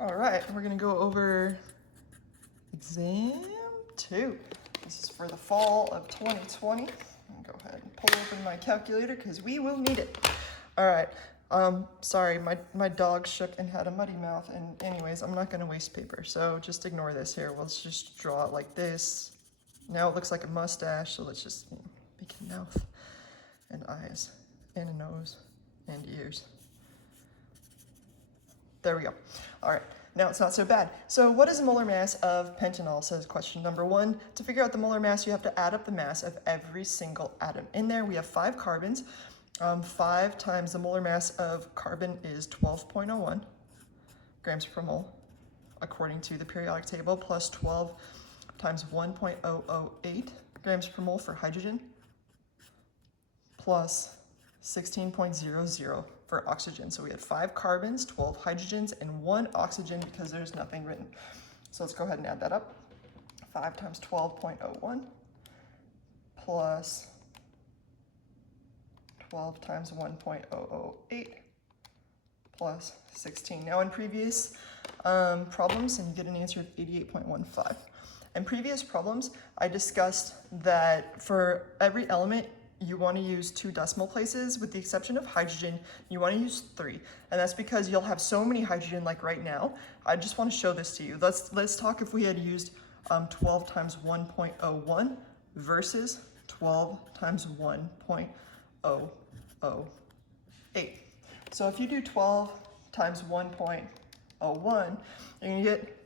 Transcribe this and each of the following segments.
All right, we're gonna go over exam 2. This is for the fall of 2020. I'll go ahead and pull open my calculator because we will need it. All right, sorry, my dog shook and had a muddy mouth, and anyways, I'm not gonna waste paper, so just ignore this here. Let's just draw it like this. Now it looks like a mustache, so let's just make a mouth and eyes and a nose and ears. There we go. All right, now it's not so bad. So what is the molar mass of pentanol, says question number 1. To figure out the molar mass, you have to add up the mass of every single atom. In there, we have 5 carbons. 5 times the molar mass of carbon is 12.01 grams per mole, according to the periodic table, plus 12 times 1.008 grams per mole for hydrogen, plus 16.00 for oxygen. So we had 5 carbons, 12 hydrogens, and 1 oxygen because there's nothing written. So let's go ahead and add that up. 5 times 12.01 plus 12 times 1.008 plus 16. Now in previous problems, and you get an answer of 88.15. In previous problems, I discussed that for every element, you want to use 2 decimal places. With the exception of hydrogen, you want to use 3. And that's because you'll have so many hydrogen like right now. I just want to show this to you. Let's talk if we had used 12 times 1.01 versus 12 times 1.008. So if you do 12 times 1.01, you're going to get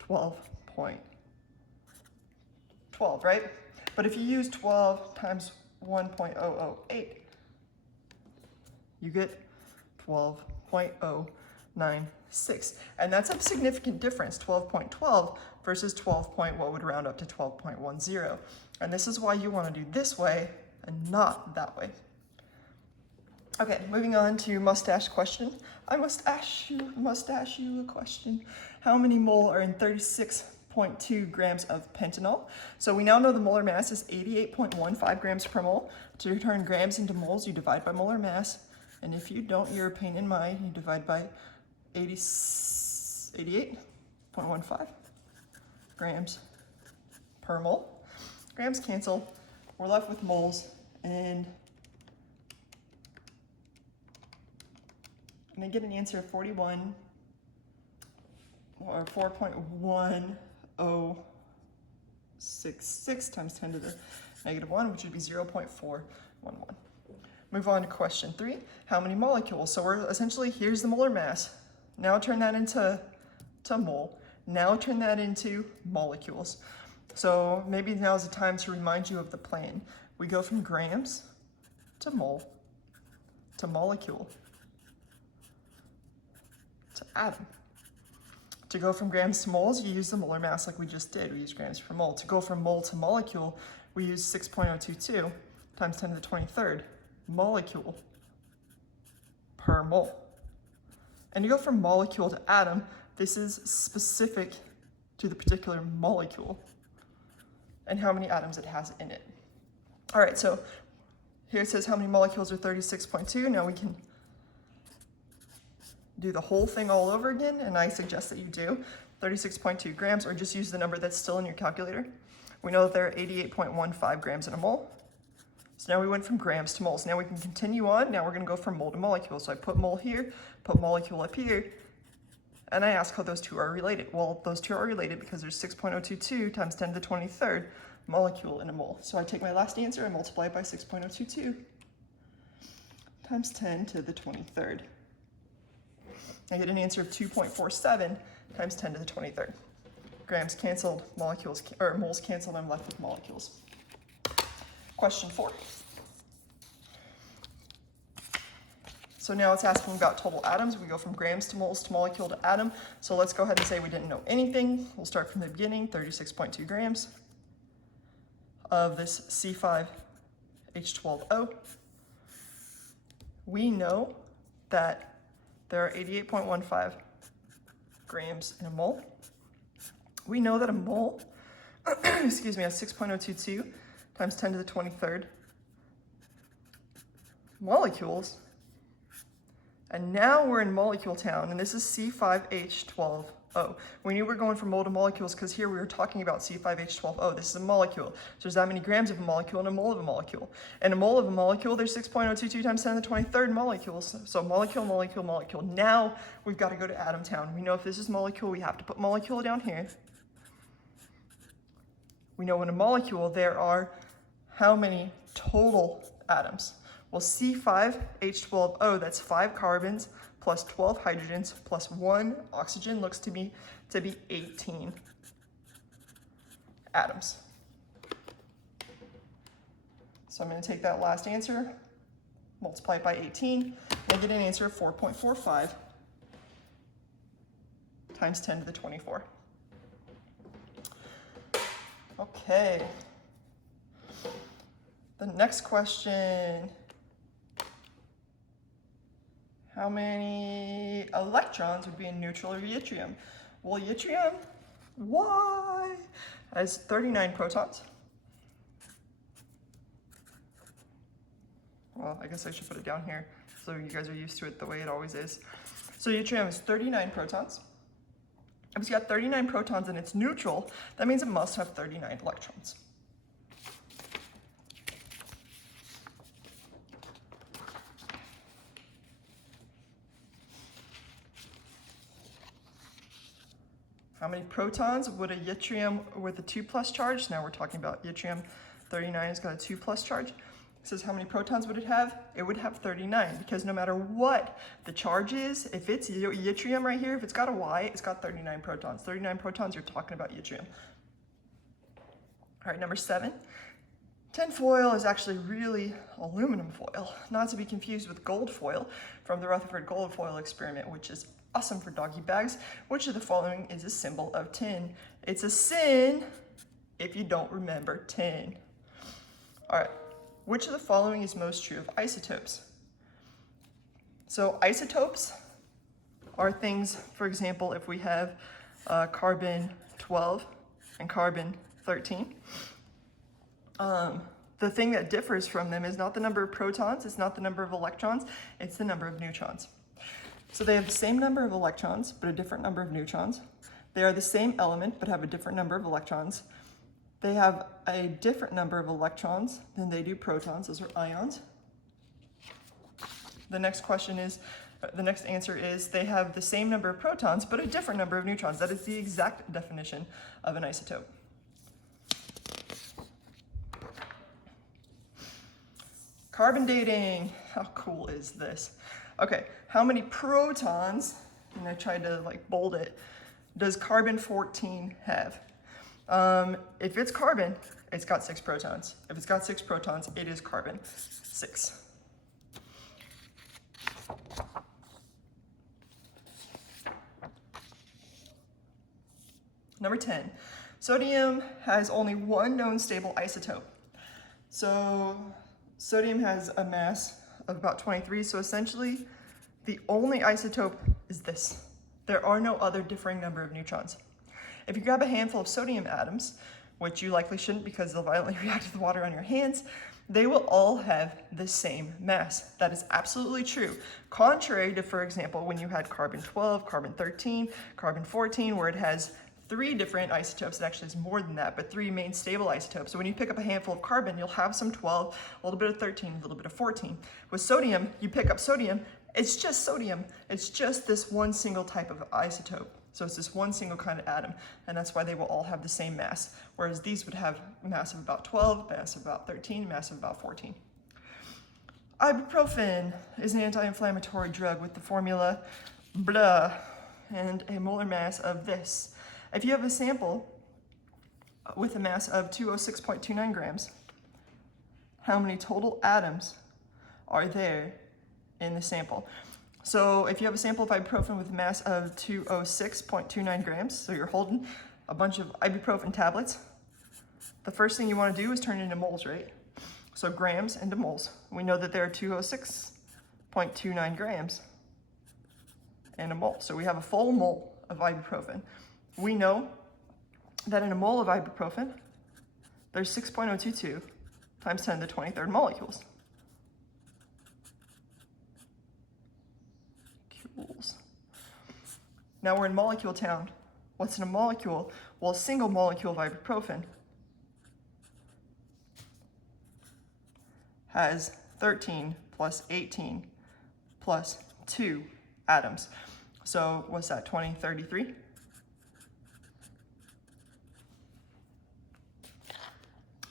12.12, right? But if you use 12 times 1.008, you get 12.096. And that's a significant difference, 12.12 versus 12 what would round up to 12.10. And this is why you want to do this way and not that way. Okay, moving on to mustache question. I must ask you a question. How many mole are in 36.2 grams of pentanol? So we now know the molar mass is 88.15 grams per mole. To turn grams into moles, you divide by molar mass. And if you don't, you're a pain in my, you divide by 88.15 grams per mole. Grams cancel. We're left with moles, and I get an answer of 41 or 4.1066 times 10 to the negative 1, which would be 0.411. Move on to question 3. How many molecules? So we're essentially, here's the molar mass. Now turn that into mole. Now turn that into molecules. So maybe now is the time to remind you of the plan. We go from grams to mole to molecule to atom. To go from grams to moles, you use the molar mass like we just did. We use grams per mole. To go from mole to molecule, we use 6.022 times 10 to the 23rd molecule per mole. And to go from molecule to atom, this is specific to the particular molecule and how many atoms it has in it. All right, so here it says how many molecules are 36.2. Now we can do the whole thing all over again, and I suggest that you do 36.2 grams, or just use the number that's still in your calculator. We know that there are 88.15 grams in a mole. So now we went from grams to moles. Now we can continue on. Now we're going to go from mole to molecule. So I put mole here, put molecule up here, and I ask how those two are related. Well, those two are related because there's 6.022 times 10 to the 23rd molecule in a mole. So I take my last answer and multiply it by 6.022 times 10 to the 23rd. I get an answer of 2.47 times 10 to the 23rd. Grams canceled, molecules or moles canceled, I'm left with molecules. Question 4. So now it's asking about total atoms. We go from grams to moles to molecule to atom. So let's go ahead and say we didn't know anything. We'll start from the beginning, 36.2 grams of this C5H12O. We know that there are 88.15 grams in a mole. We know that a mole, excuse me, has 6.022 times 10 to the 23rd molecules. And now we're in molecule town, and this is C5H12O. We knew we were going from mole to molecules because here we were talking about C5H12O. This is a molecule. So there's that many grams of a molecule in a mole of a molecule. And a mole of a molecule, there's 6.022 times 10 to the 23rd molecules. So molecule, molecule, molecule. Now we've got to go to atom town. We know if this is molecule, we have to put molecule down here. We know in a molecule there are how many total atoms? Well, C5H12O, that's 5 carbons plus 12 hydrogens plus 1 oxygen, looks to me to be 18 atoms. So I'm going to take that last answer, multiply it by 18, and get an answer of 4.45 times 10 to the 24. Okay. The next question. How many electrons would be in neutral or yttrium? Well, yttrium, why? Has 39 protons. Well, I guess I should put it down here so you guys are used to it the way it always is. So yttrium has 39 protons. If it's got 39 protons and it's neutral, that means it must have 39 electrons. How many protons would a yttrium with a 2+ charge? Now we're talking about yttrium 39 has got a 2+ charge. It says how many protons would it have? It would have 39 because no matter what the charge is, if it's yttrium right here, if it's got a Y, it's got 39 protons. 39 protons, you're talking about yttrium. All right, number 7. Tin foil is actually really aluminum foil, not to be confused with gold foil from the Rutherford gold foil experiment, which is awesome for doggy bags. Which of the following is a symbol of tin? It's a sin if you don't remember tin. All right, which of the following is most true of isotopes? So isotopes are things, for example, if we have carbon 12 and carbon 13, the thing that differs from them is not the number of protons, it's not the number of electrons, it's the number of neutrons. So they have the same number of electrons, but a different number of neutrons. They are the same element, but have a different number of electrons. They have a different number of electrons than they do protons. Those are ions. The next answer is they have the same number of protons, but a different number of neutrons. That is the exact definition of an isotope. Carbon dating, how cool is this? Okay, how many protons, and I tried to bold it, does carbon 14 have? If it's carbon, it's got 6 protons. If it's got 6 protons, it is carbon 6. Number 10, sodium has only one known stable isotope. So sodium has a mass of about 23, so essentially the only isotope is this. There are no other differing number of neutrons. If you grab a handful of sodium atoms, which you likely shouldn't because they'll violently react with the water on your hands, they will all have the same mass. That is absolutely true. Contrary to, for example, when you had carbon 12, carbon 13, carbon 14, where it has 3 different isotopes. It actually is more than that, but 3 main stable isotopes. So when you pick up a handful of carbon, you'll have some 12, a little bit of 13, a little bit of 14. With sodium, you pick up sodium, it's just sodium. It's just this one single type of isotope. So it's this one single kind of atom, and that's why they will all have the same mass, whereas these would have a mass of about 12, mass of about 13, mass of about 14. Ibuprofen is an anti-inflammatory drug with the formula blah and a molar mass of this. If you have a sample with a mass of 206.29 grams, how many total atoms are there in the sample? So if you have a sample of ibuprofen with a mass of 206.29 grams, so you're holding a bunch of ibuprofen tablets, the first thing you want to do is turn it into moles, right? So grams into moles. We know that there are 206.29 grams in a mole. So we have a full mole of ibuprofen. We know that in a mole of ibuprofen, there's 6.022 times 10 to the 23rd molecules. molecules. Now we're in molecule town. What's in a molecule? Well, a single molecule of ibuprofen has 13 plus 18 plus 2 atoms. So what's that, 20, 33?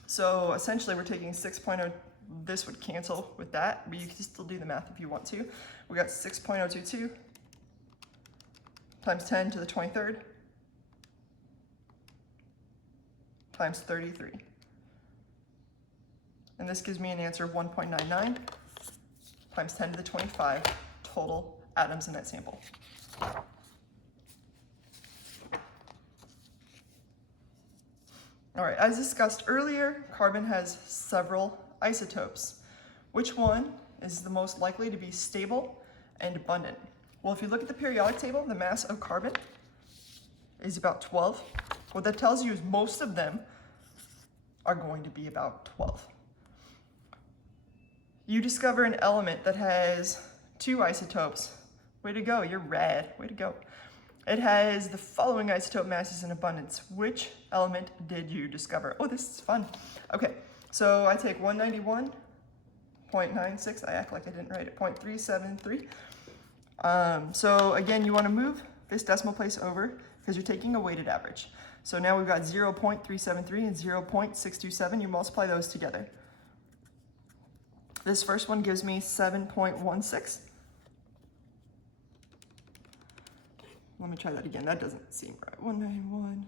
So essentially we're taking 6.0, this would cancel with that, but you can still do the math if you want to. We got 6.022 times 10 to the 23rd times 33. And this gives me an answer of 1.99 times 10 to the 25 total atoms in that sample. All right, as discussed earlier, carbon has several isotopes. Which one is the most likely to be stable and abundant? Well, if you look at the periodic table, the mass of carbon is about 12. What that tells you is most of them are going to be about 12. You discover an element that has 2 isotopes. Way to go, you're rad, way to go. It has the following isotope masses in abundance. Which element did you discover? Oh, this is fun. Okay, so I take 191.96, I act like I didn't write it, 0.373. So again, you wanna move this decimal place over because you're taking a weighted average. So now we've got 0.373 and 0.627, you multiply those together. This first one gives me 7.16. Let me try that again. That doesn't seem right. 191.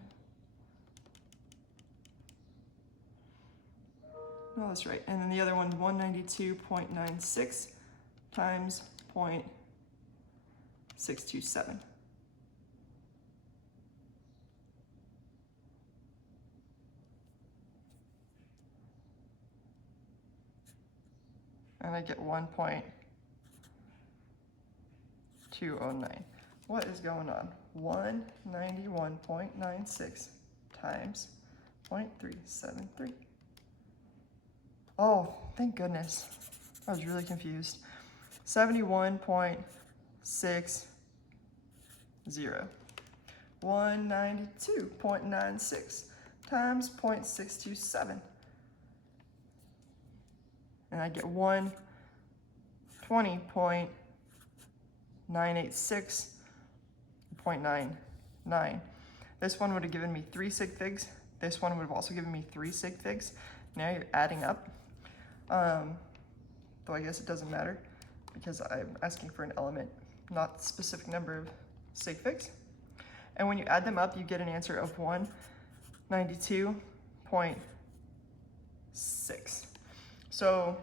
No, that's right. And then the other one, 192.96 times 0.627. And I get 1.209. What is going on? 191.96 times 0.373. Oh, thank goodness. I was really confused. 71.60. 192.96 times 0.627. And I get 120.986.99. This one would have given me 3 sig figs. This one would have also given me 3 sig figs. Now you're adding up. Though I guess it doesn't matter because I'm asking for an element, not a specific number of sig figs. And when you add them up, you get an answer of 192.6. So,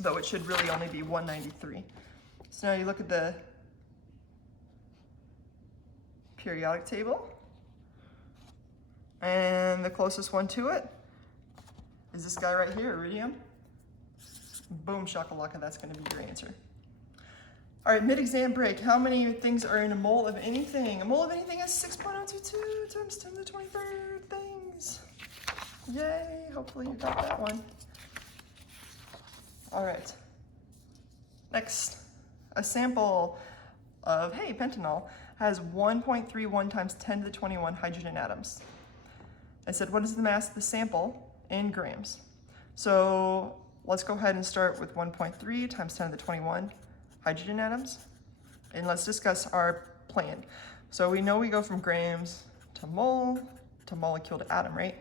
though it should really only be 193. So now you look at the periodic table, and the closest one to it is this guy right here, iridium. Boom shakalaka, that's gonna be your answer. All right, mid-exam break. How many things are in a mole of anything? A mole of anything is 6.022 times 10 to the 23rd things. Yay, hopefully you got that one. All right, next, a sample of, hey, pentanol has 1.31 times 10 to the 21 hydrogen atoms. I said, what is the mass of the sample in grams? So let's go ahead and start with 1.3 times 10 to the 21 hydrogen atoms, and let's discuss our plan. So we know we go from grams to mole to molecule to atom, right?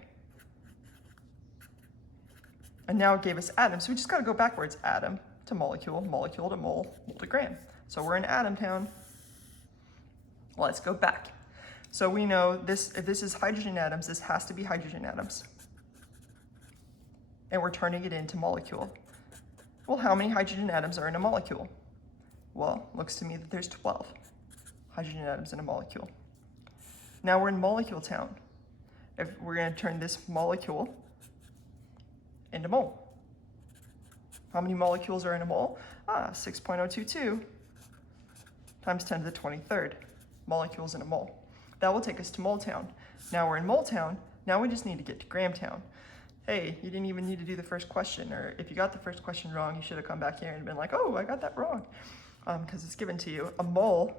And now it gave us atoms, so we just gotta go backwards. Atom to molecule, molecule to mole, mole to gram. So we're in atom town. Let's go back. So we know this, if this is hydrogen atoms, this has to be hydrogen atoms. And we're turning it into molecule. Well, how many hydrogen atoms are in a molecule? Well, looks to me that there's 12 hydrogen atoms in a molecule. Now we're in molecule town. If we're gonna turn this molecule into mole. How many molecules are in a mole? 6.022 times 10 to the 23rd molecules in a mole. That will take us to mole town. Now we're in mole town. Now we just need to get to gram town. Hey, you didn't even need to do the first question, or if you got the first question wrong, you should have come back here and been like, oh, I got that wrong. because it's given to you. A mole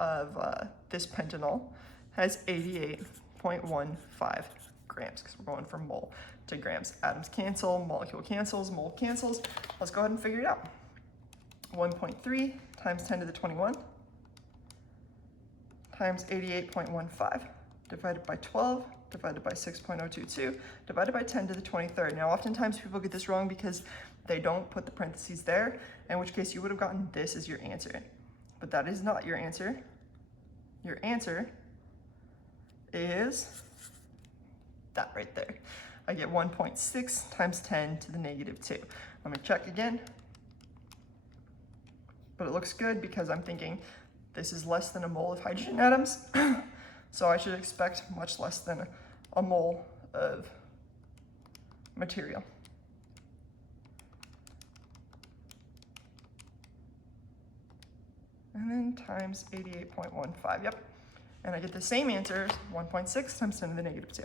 of this pentanol has 88.15 grams, because we're going from mole to grams. Atoms cancel, molecule cancels, mole cancels. Let's go ahead and figure it out. 1.3 times 10 to the 21 times 88.15 divided by 12 divided by 6.022 divided by 10 to the 23rd. Now, oftentimes people get this wrong because they don't put the parentheses there, in which case you would have gotten this as your answer. But that is not your answer. Your answer is that right there. I get 1.6 times 10 to the negative 2. Let me check again. But it looks good because I'm thinking this is less than a mole of hydrogen atoms. So I should expect much less than a mole of material. And then times 88.15, yep. And I get the same answer, 1.6 times 10 to the negative 2.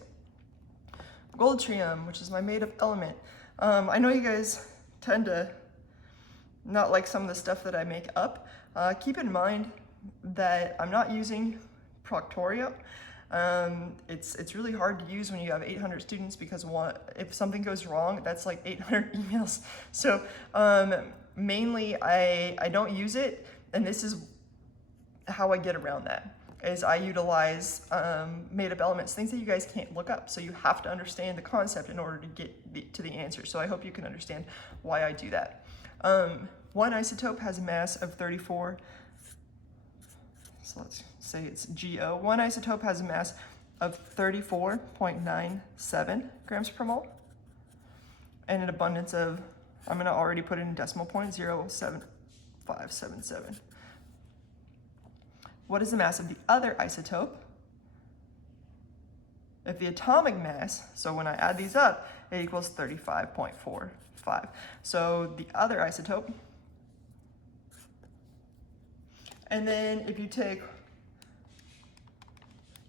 Goldtrium, which is my made-up element. I know you guys tend to not like some of the stuff that I make up. Keep in mind that I'm not using Proctorio. It's really hard to use when you have 800 students, because if something goes wrong, that's like 800 emails. So mainly I don't use it, and this is how I get around that, is I utilize made-up elements, things that you guys can't look up. So you have to understand the concept in order to get to the answer. So I hope you can understand why I do that. One isotope has a mass of 34. So let's say it's GO. One isotope has a mass of 34.97 grams per mole and an abundance of, I'm going to already put it in decimal point, 0.7577. What is the mass of the other isotope? If the atomic mass, so when I add these up, it equals 35.45. So the other isotope, and then if you take,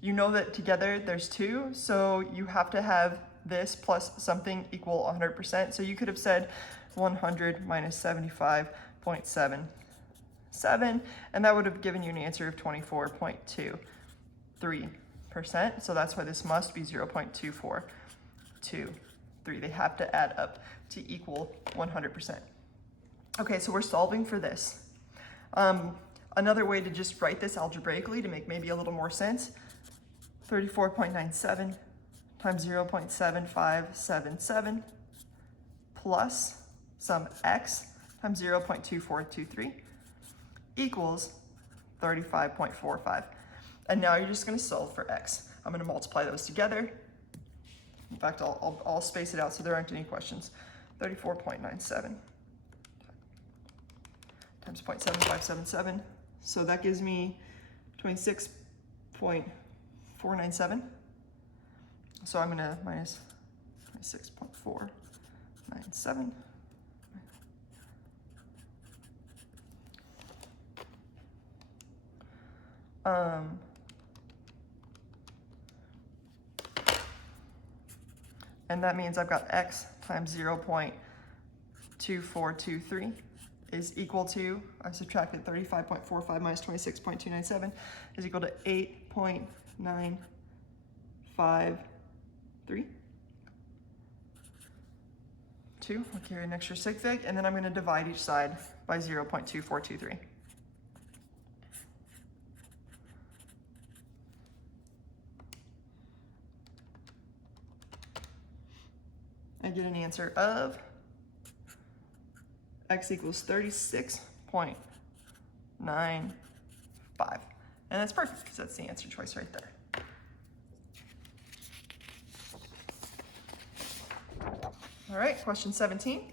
you know that together there's two, so you have to have this plus something equal 100%. So you could have said 100 minus 75.77, and that would have given you an answer of 24.23%. So that's why this must be 0.2423. They have to add up to equal 100%. Okay, so we're solving for this. Another way to just write this algebraically to make maybe a little more sense, 34.97 times 0.7577 plus some x times 0.2423 equals 35.45. And now you're just going to solve for x. I'm going to multiply those together. In fact, I'll space it out so there aren't any questions. 34.97 times 0.7577. So that gives me 26.497. So I'm going to minus 26.497. And that means I've got x times 0.2423 is equal to, I subtracted 35.45 minus 26.297 is equal to 8.953. 2, I'll carry an extra sig fig, and then I'm going to divide each side by 0.2423. I get an answer of x equals 36.95. And that's perfect because that's the answer choice right there. All right, question 17.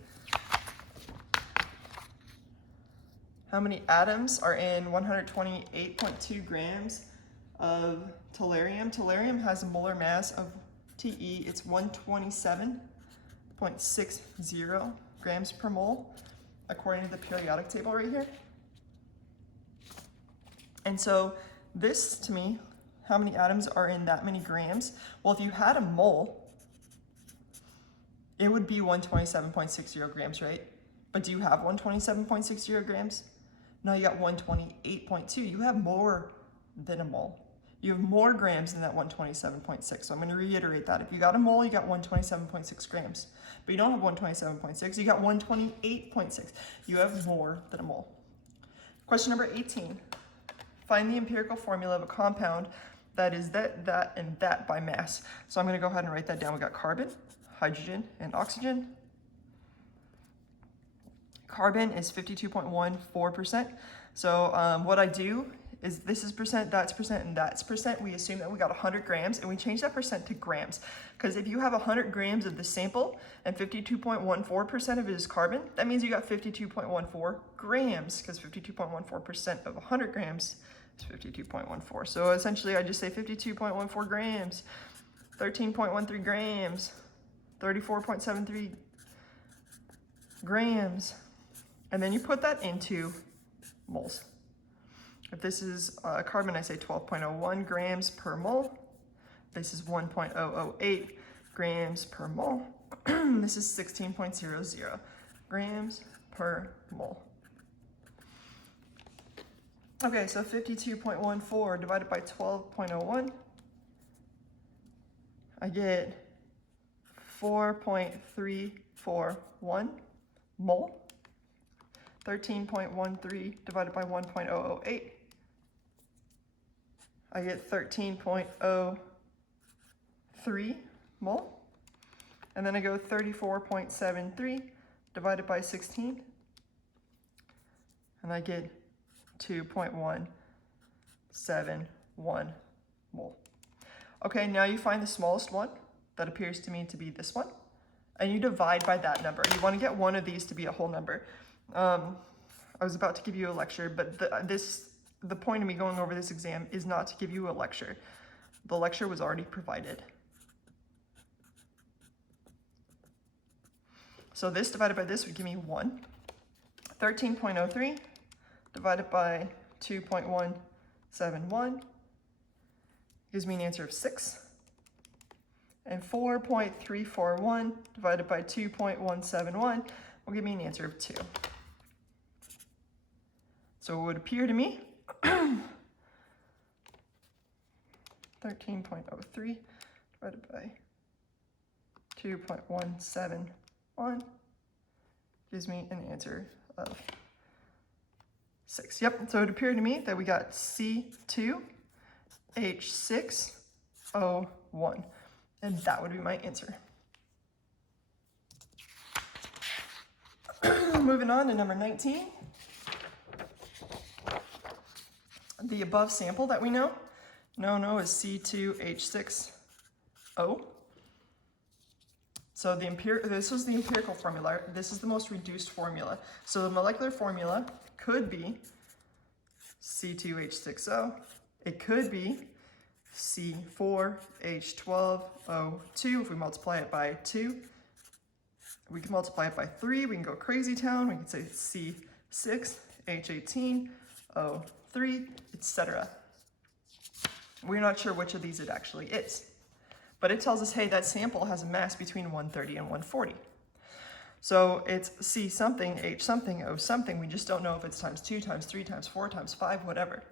How many atoms are in 128.2 grams of tellurium? Tellurium has a molar mass of Te, it's 127.60 grams per mole, according to the periodic table right here. And so this, to me, how many atoms are in that many grams? Well, if you had a mole, it would be 127.60 grams, right? But do you have 127.60 grams? Now you got 128.2. You have more than a mole. You have more grams than that 127.6. So I'm going to reiterate that. If you got a mole, you got 127.6 grams. But you don't have 127.6, you got 128.6. You have more than a mole. Question number 18. Find the empirical formula of a compound that is that, and that by mass. So I'm going to go ahead and write that down. We got carbon, hydrogen, and oxygen. Carbon is 52.14%. So what I do is this is percent, and that's percent. We assume that we got 100 grams and we change that percent to grams. Because if you have 100 grams of the sample and 52.14% of it is carbon, that means you got 52.14 grams, because 52.14% of 100 grams is 52.14. So essentially I just say 52.14 grams, 13.13 grams, 34.73 grams, and then you put that into moles. If this is carbon, I say 12.01 grams per mole. This is 1.008 grams per mole. This is 16.00 grams per mole. Okay, so 52.14 divided by 12.01, I get 4.341 mole. 13.13 divided by 1.008, I get 13.03 mole. And then I go 34.73 divided by 16, and I get 2.171 mole. Okay, now you find the smallest one. That appears to me to be this one. And you divide by that number. You want to get one of these to be a whole number. I was about to give you a lecture, but the point of me going over this exam is not to give you a lecture. The lecture was already provided. So this divided by this would give me 1. 13.03 divided by 2.171 gives me an answer of 6. And 4.341 divided by 2.171 will give me an answer of 2. So it would appear to me 13.03 divided by 2.171 gives me an answer of 6. Yep, so it appeared to me that we got C2H6O1, and that would be my answer. Moving on to number 19. The above sample that we know is C2H6O. So this was the empirical formula. This is the most reduced formula. So the molecular formula could be C2H6O. It could be C4H12O2 if we multiply it by 2. We can multiply it by 3. We can go crazy town. We can say C6H18O3, etc. We're not sure which of these it actually is. But it tells us, hey, that sample has a mass between 130 and 140. So it's C something, H something, O something. We just don't know if it's times 2, times 3, times 4, times 5, whatever.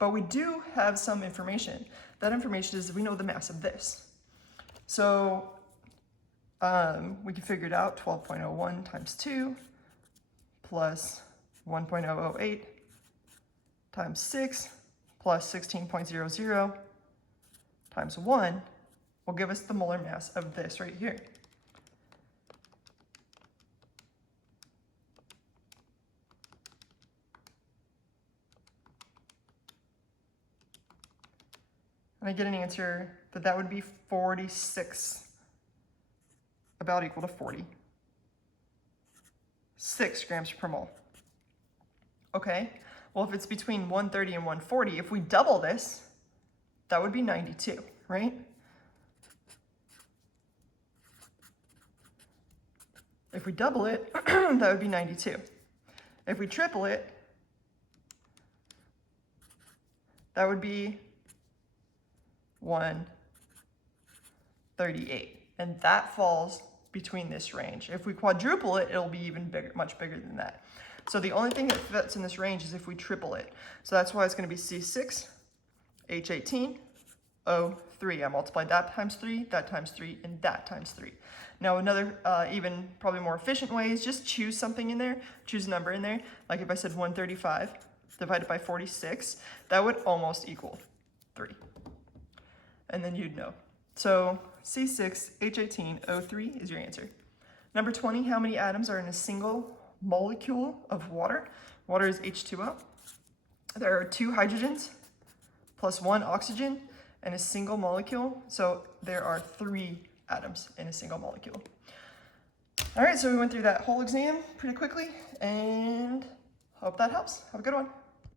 But we do have some information. That information is we know the mass of this. So we can figure it out. 12.01 times 2 plus 1.008 times 6 plus 16.00 times 1 will give us the molar mass of this right here. And I get an answer that would be 46, about equal to 46 grams per mole. Okay, well, if it's between 130 and 140, if we double this, that would be 92, right? If we double it, that would be 92. If we triple it, that would be 138. And that falls between this range. If we quadruple it, it'll be even bigger, much bigger than that. So the only thing that fits in this range is if we triple it. So that's why it's going to be C6, H18, O3. I multiplied that times 3, that times 3, and that times 3. Now another even probably more efficient way is just choose something in there, choose a number in there. Like if I said 135 divided by 46, that would almost equal 3. And then you'd know. So C6, H18, O3 is your answer. Number 20, how many atoms are in a single molecule of water? Water is H2O. There are 2 hydrogens plus 1 oxygen and a single molecule. So there are 3 atoms in a single molecule. All right, so we went through that whole exam pretty quickly and hope that helps. Have a good one.